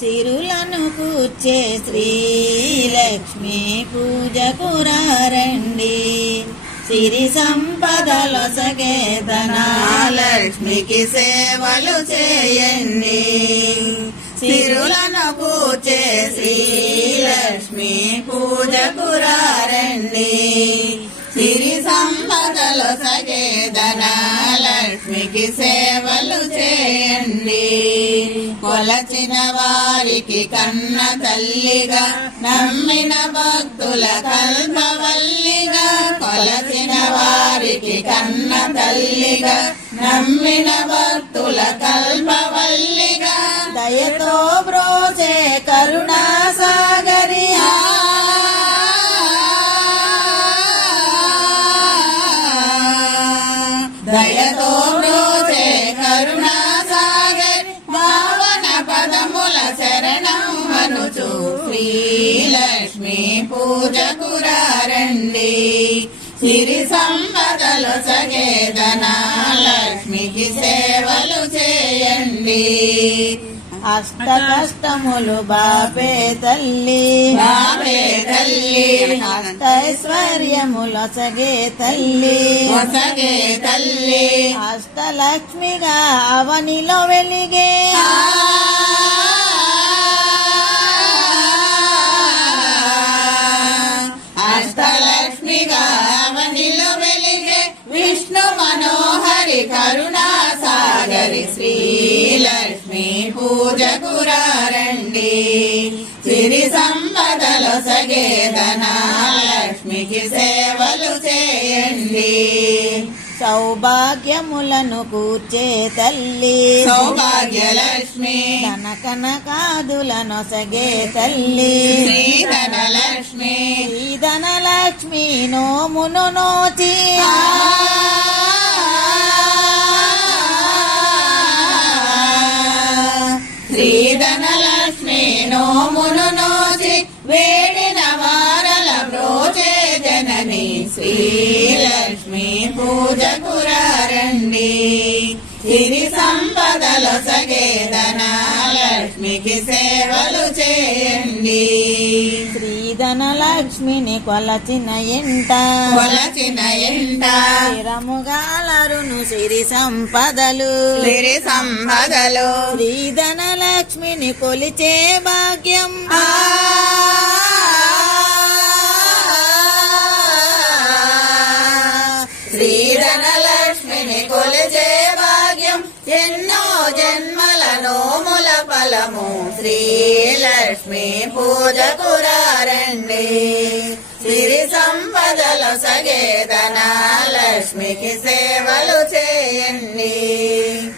సిరులను కూర్చే శ్రీలక్ష్మి పూజకురారండి. సిరి సంపదలొసగే ధనలక్ష్మికి సేవలు చేయండి. సిరులను కూర్చే శ్రీలక్ష్మి పూజకురారండి. సిరి సంపదలొసగే ధనలక్ష్మికి సేవలు చేయండి. కొలచిన వారికి కన్న తల్లిగా, నమ్మిన భక్తుల కల్పవల్లిగా. కొలచిన వారికి కన్న తల్లిగా, నమ్మిన భక్తుల కల్పవల్లిగా. దయతో బ్రోచే కరుణా సాగరి, దయతో బ్రోచే కరుణా సాగరి. భావన పదముల శరణం అనుచు శ్రీలక్ష్మి పూజకురారండి. సిరి సంపదలొసగే ధనలక్ష్మికి సేవలు చేయండి. అష్ట కష్టములు బాపే తల్లి, బాపే తల్లి. అష్టైశ్వర్యములొసగే తల్లి, ఒసగే తల్లి. అష్టలక్ష్మిగా అవనిలో వెలిగే, అష్టలక్ష్మిగా అవనిలో వెలిగే. విష్ణు మనోహరి కరుణా సాగరి శ్రీలక్ష్మి పూజకురారండి. సిరి సంపదలొసగే ధనలక్ష్మికి సేవలు చేయండి. సౌభాగ్యములను కూర్చే తల్లి, సౌభాగ్యలక్ష్మి. ధనకనకాదులనొసగే తల్లి, శ్రీధనలక్ష్మి. శ్రీధనలక్ష్మి నోమును నోచి, శ్రీధనలక్ష్మి నోమును నోచి. వేడిన వారల బ్రోచే జనని శ్రీలక్ష్మి పూజకురారండి. సిరి సంపదలొసగే ధనలక్ష్మికి సేవలు చేయండి. శ్రీధనలక్ష్మిని కొలచిన ఎంట, కొలచిన ఎంట. స్థిరముగాలరును సిరి సంపదలు, సిరి సంపదలు. శ్రీధనలక్ష్మిని కొలిచే భాగ్యం, శ్రీధనలక్ష్మిని కొలిచే భాగ్యం. ఎన్నో జన్మల నోముల ఫలము శ్రీలక్ష్మి పూజకురారండి. సిరి సంపదలొసగే ధనలక్ష్మికి సేవలు చేయండి.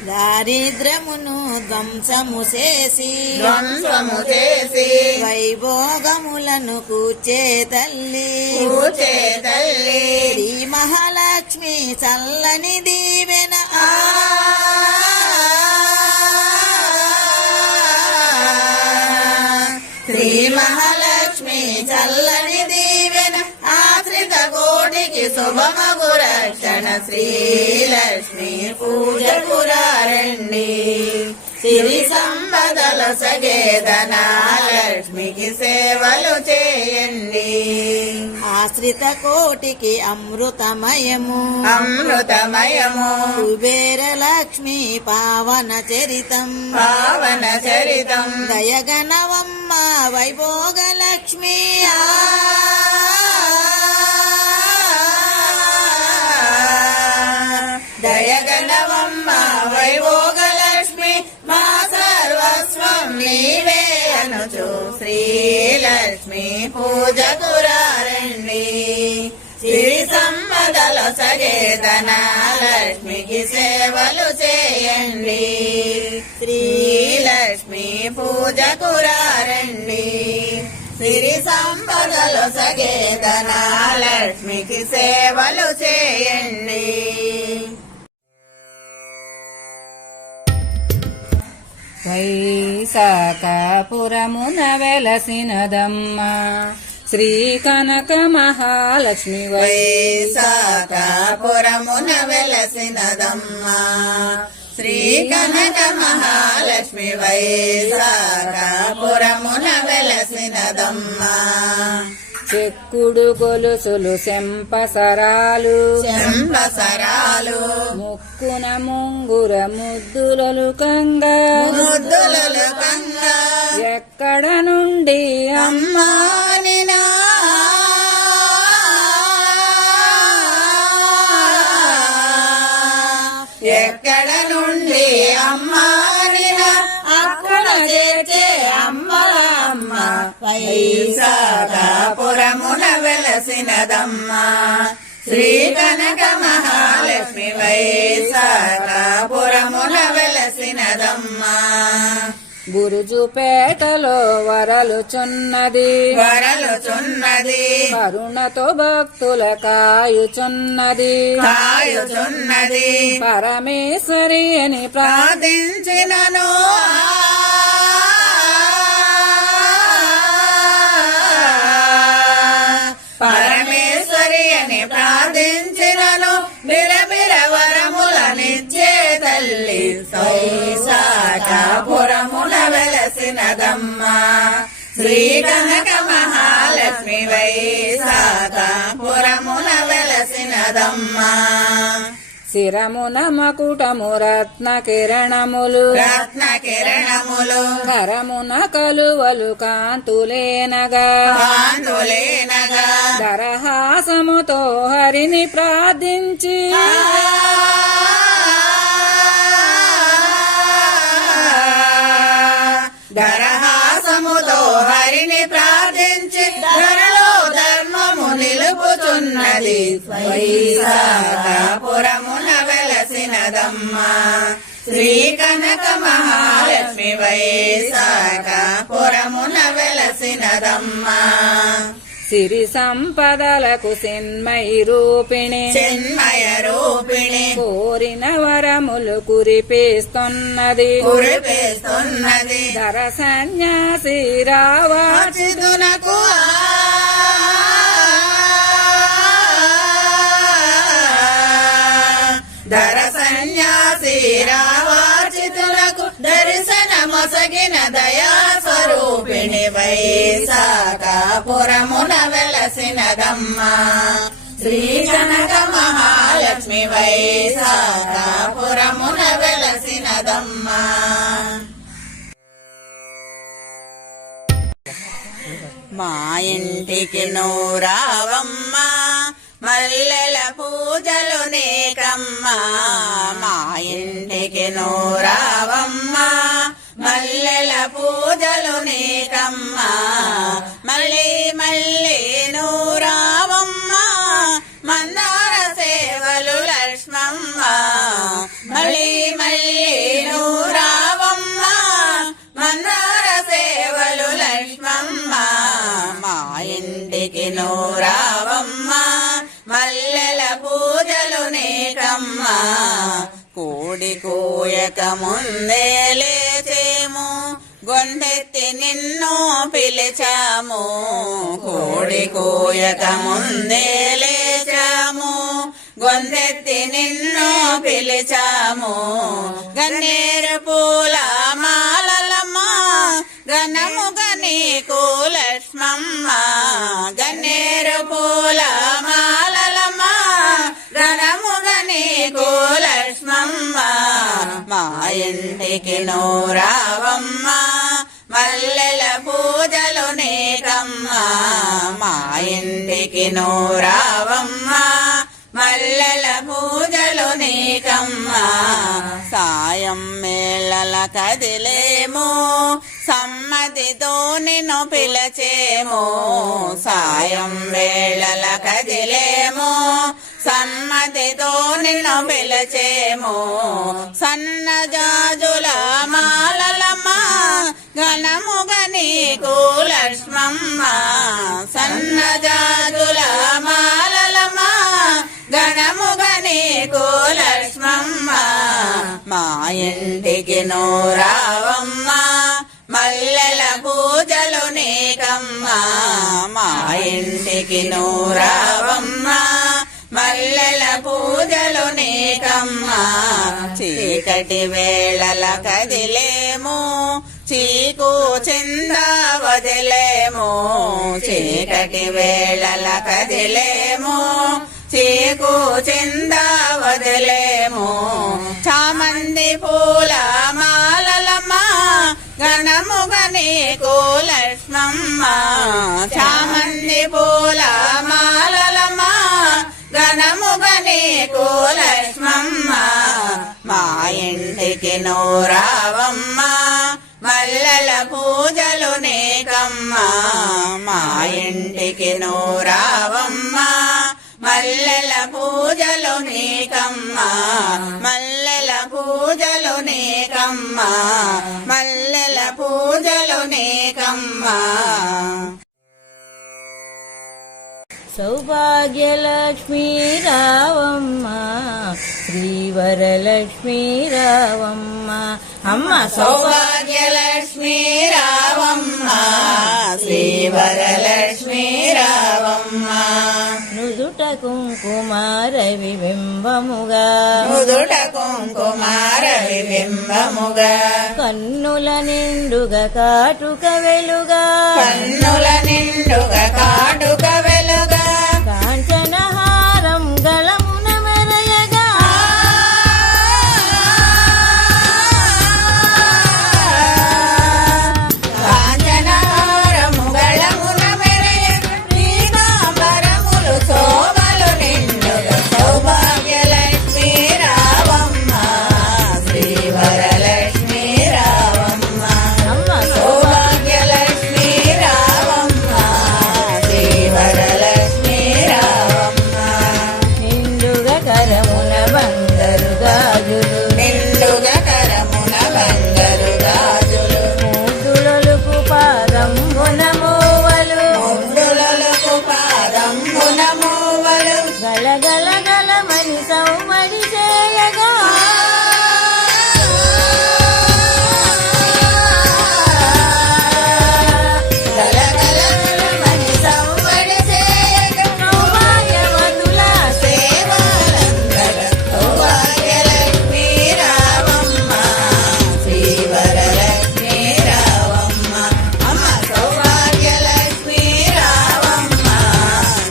దారిద్రమును ధ్వంసము చేసి, ధ్వంసము చేసి. వైభోగములను కూర్చే తల్లి, కూర్చే తల్లి. శ్రీ మహాలక్ష్మి చల్లని దీవెన, శ్రీ మహాలక్ష్మి చల్లని దీవెన. ఆశ్రిత కోటికి శుభమగు రక్షణ శ్రీలక్ష్మి పూజకురారండి. సిరి సంపదలొసగే ధనలక్ష్మికి సేవలు చేయండి. ఆశ్రిత కోటికి అమృతమయము, అమృతమయము. కుబేరలక్ష్మి పావన చరితం, పావన చరితం. దయగణవమ్మ వైభోగలక్ష్మి, దయగణవమ్మ వైభోగలక్ష్మి. మా సర్వస్వం నీవే అనుచు శ్రీలక్ష్మి పూజకురారండి. సిరి సంపదలొసగే ధనలక్ష్మికి సేవలు చేయండి. శ్రీలక్ష్మి పూజకురారండి. సిరి సంపదలొసగే ధనలక్ష్మికి సేవలు చేయండి. వైశాఖపురమున వెలసినదమ్మ శ్రీ కనక మహాలక్ష్మి. వైశాఖపురమున వెలసినదమ్మ శ్రీ కనక మహాలక్ష్మి వైశాఖపురమున వెలసినదమ్మా. చెక్కుడు గొలుసులు చెంపసరాలు ముక్కున ముంగుర ముద్దులలు కంగా ఎక్కడ నుండి అమ్మానినా ఎక్కడ నుండి అమ్మానినా అక్కడ చేర్చే అమ్మల అమ్మ వైశాఖపురమున వెలసినదమ్మా. శ్రీ కనక మహాలక్ష్మి వైశాఖపురమున వెలసినదమ్మా. బురుజుపేటలో వరలుచున్నది కరుణతో భక్తుల కాయుచున్నది పరమేశ్వరి అని ప్రార్థించినను పరమేశ్వరి అని ప్రార్థించినను బిరబిర వరములనిచ్చే తల్లి వైశాఖపురమున వెలసినదమ్మా. శ్రీ కనక మహాలక్ష్మి వైశాఖపురమున వెలసినదమ్మా. శిరమున మకుటము రత్న కిరణములు కరమున కలువలు కాంతులేనగా దరహాసముతో హరిని ప్రార్థించి దరహాసముతో హరిని ప్రార్థించి ధరలో ధర్మము నిలుపుచున్నది వైశాఖపురమున వెలసినదమ్మా. శ్రీ కనక మహాలక్ష్మి వైశాఖపురమున వెలసినదమ్మా. సిరి సంపదలకు చిన్మయి రూపిణి కోరిన వరములు కురిపేస్తున్నది ధర సన్యాసి రావాచిదునకు ధర సన్యాసి రావాచితులకు దర్శనమొసగిన దయా స్వరూపిణి వైశాఖపురమున వెలసినదమ్మా. శ్రీ కనక మహాలక్ష్మి వైశాఖపురమున వెలసినదమ్మా. మా ఇంటికి నూరావమ్మా మల్లెల పూజలు నీకమ్మా. మా ఇంటికి నూరావమ్మా మల్లెల పూజలు నీకమ్మా. మళ్ళీ మళ్ళీ నూరావమ్మా మందార సేవలు లక్ష్మమ్మ. మళ్ళీ మళ్ళీ నూరావమ్మా మందార సేవలు లక్ష్మమ్మ. మా ఇంటికి నూరావమ్మా మల్లెల పూజలు నీకమ్మా. కోడి కోయక ముందే లేచేము గొండెత్తి నిన్ను పిలిచాము. కోడి కోయక ముందే లేచాము గొంతెత్తి నిన్ను పిలిచాము. గన్నేరు పూల మాలలమ్మా ఘనముగా నీకు లక్ష్మమ్మ. గన్నేరు పూల మాలలమ్మా ఘనముగా నీకు లక్ష్మమ్మ. మా ఇంటికి నూరావమ్మా మల్లెల పూజలు నీకమ్మా. మా ఇంటికి నూరావమ్మా మల్లెల పూజలు నీకమ్మా. సాయం మేళల కదిలేమో సమ్మతితో నిన్ను పిలచేమో. సాయం వేళల కదిలేమో సమ్మతితో నిన్ను పిలచేమో. సన్నజాజుల మాలలమ్మా ఘనముగా నీకు లక్ష్మమ్మ. సన్నజాజుల మాలలమ్మా ఘనముగా నీకు లక్ష్మమ్మ. మా ఇంటికి నూరావమ్మా మల్లెల పూజలు నీకమ్మా. మా ఇంటికి నూరావమ్మా మల్లెల పూజలు నీకమ్మా. చీకటి వేళల కదిలేము చీకు చింద వదిలేము చీకటి వేళల కదిలేము చీకు చింద వదిలేము చామంది పూల మాలలమ్మ ఘనముగా నీకు లక్ష్మమ్మ చామంది పూల మాలలమ్మ ఘనముగా నీకు లక్ష్మమ్మ మా ఇంటికి నూరావమ్మ మల్లెల పూజలు నీకమ్మ మా ఇంటికి నూరావమ్మ మల్లెల పూజలు నీకమ్మ మల్లెల పూజలు నీకమ్మ మల్లెల పూజలు నీకమ్మ సౌభాగ్యలక్ష్మీ రావమ్మ శ్రీవరలక్ష్మీ రావమ్మ అమ్మ సౌభాగ్యలక్ష్మీ రావమ్మ శ్రీవరలక్ష్మీ రావమ్మ నుదుట కుంకుమార విబింబముగా నుదుట కుంకుమార విబింబముగా కన్నుల నిండుగా కాటుక వెలుగా కన్నుల నిండుగా కాటుక వెలుగా కాంచనహారం గళమున మెరయగా కాంచనహారము గళమున మెరయ పీతాంబరములు శోభలు నిండుగా సౌభాగ్యలక్ష్మీ రావమ్మ శ్రీవరలక్ష్మీ రావమ్మ అమ్మ సౌభాగ్యలక్ష్మీ రావమ్మ శ్రీవరలక్ష్మీ రావమ్మ నిండుగా కరమున బంగారు గాజులు నిండుగా కరమున బంగారు గాజులు మూతులకు పాదంబున మూవలు ముద్దులకు పాదంబున మూవలు గలగల గలమని సౌమడి చేయగా గలగలమని సవ్వడి చేయగా సౌభాగ్యవతుల సేవాలందర సౌభాగ్యలక్ష్మీ రావమ్మ శ్రీవరలక్ష్మీ రావమ్మ అమ్మ సౌభాగ్యలక్ష్మీ రావమ్మ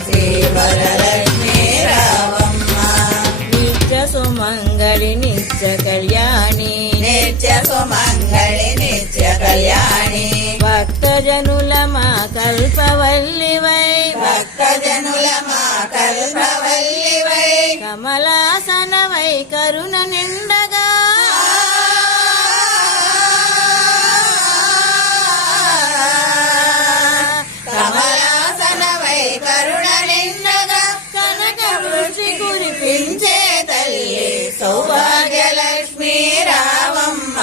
శ్రీవరలక్ష్మీ రావమ్మ నిత్య సుమంగళి నిత్య కళ్యాణి నిత్య సుమంగళి నిత్య కళ్యాణి భక్తజనుల మా కల్పవల్లివై భక్తజనుల మా కల్పవల్లివై కమలాసనవై కరుణ నిండగా కమలాసనవై కరుణ నిండగా కనక వృష్టి కురిపించే పించే తల్లి సౌభాగ్యలక్ష్మీ రావమ్మ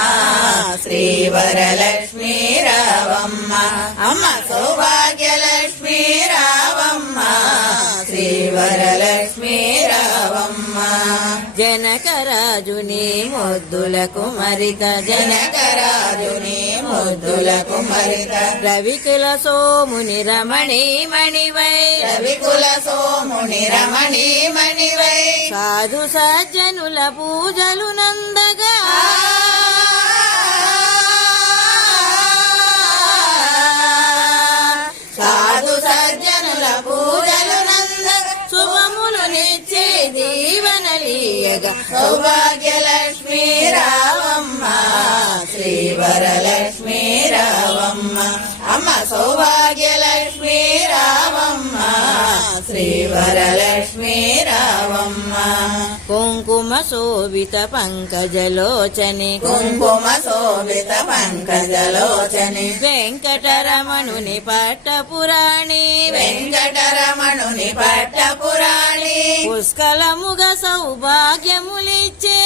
శ్రీవరలక్ష్మీ రావమ్మ అమ్మ సౌభాగ్యలక్ష్మీ రావమ్మ శ్రీవరలక్ష్మీ రావమ్మ జనకరాజుని ముద్దుల కుమరిత జనకరాజుని ముద్దుల కుమరిత రవికుల సోముని రమణీ మణివై రవికుల సోముని రమణీ మణివై సాధు సజ్జనుల పూజలు నందగా సాధు సజ్జనుల పూజలు నందగా శుభములు నిచ్చే దీవనలీయగా సౌభాగ్యలక్ష్మీ రావమ్మ శ్రీవరలక్ష్మీ రావమ్మ అమ్మ సౌభాగ్యలక్ష్మీ రావమ్మ శ్రీవరలక్ష్మీ రావమ్మ కుంకుమ శోభిత పంకజలోచని కుంకుమ శోభిత పంకజలోచని వెంకటరమణుని పట్టపురాణి వెంకటరమణుని పట్టపురాణి పుష్కలముగ సౌభాగ్యములిచ్చే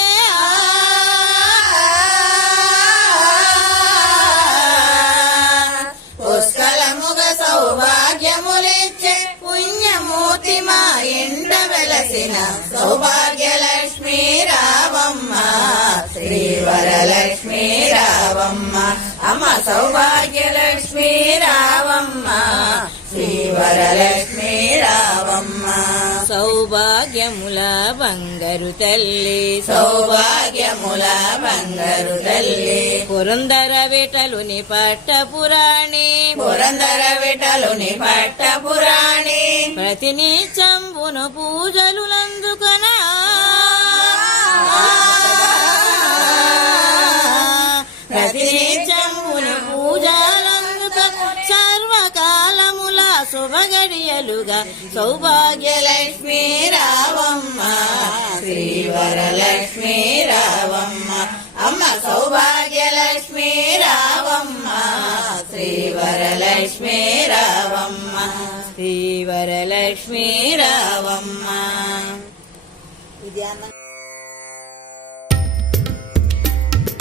పుష్కలముగ సౌభాగ్యములిచ్చే పుణ్యమూర్తి మా ఇంట వెలసిన సౌభాగ్యలక్ష్మీ రావమ్మ శ్రీవరలక్ష్మీ రావమ్మ అమ్మ సౌభాగ్యలక్ష్మీ రావమ్మ శ్రీవరలక్ష్మీ రావమ్మ సౌ సౌభాగ్యముల బంగారు తల్లి సౌభాగ్యముల బంగారు తల్లి పురందర విఠలుని పట్టపురాణి పురందర విఠలుని పట్టపురాణి ప్రతినిత్యంబును పూజలు నందుకనా ప్రతినిత్యంబును పూజలందుక సర్వకాలముల శుభగడియలుగా సౌభాగ్యలక్ష్మీ రావమ్మ శ్రీవరలక్ష్మీ రావమ్మ అమ్మ సౌభాగ్యలక్ష్మీ రావమ్మ శ్రీవరలక్ష్మీ రావమ్మ శ్రీవరలక్ష్మీ రావమ్మ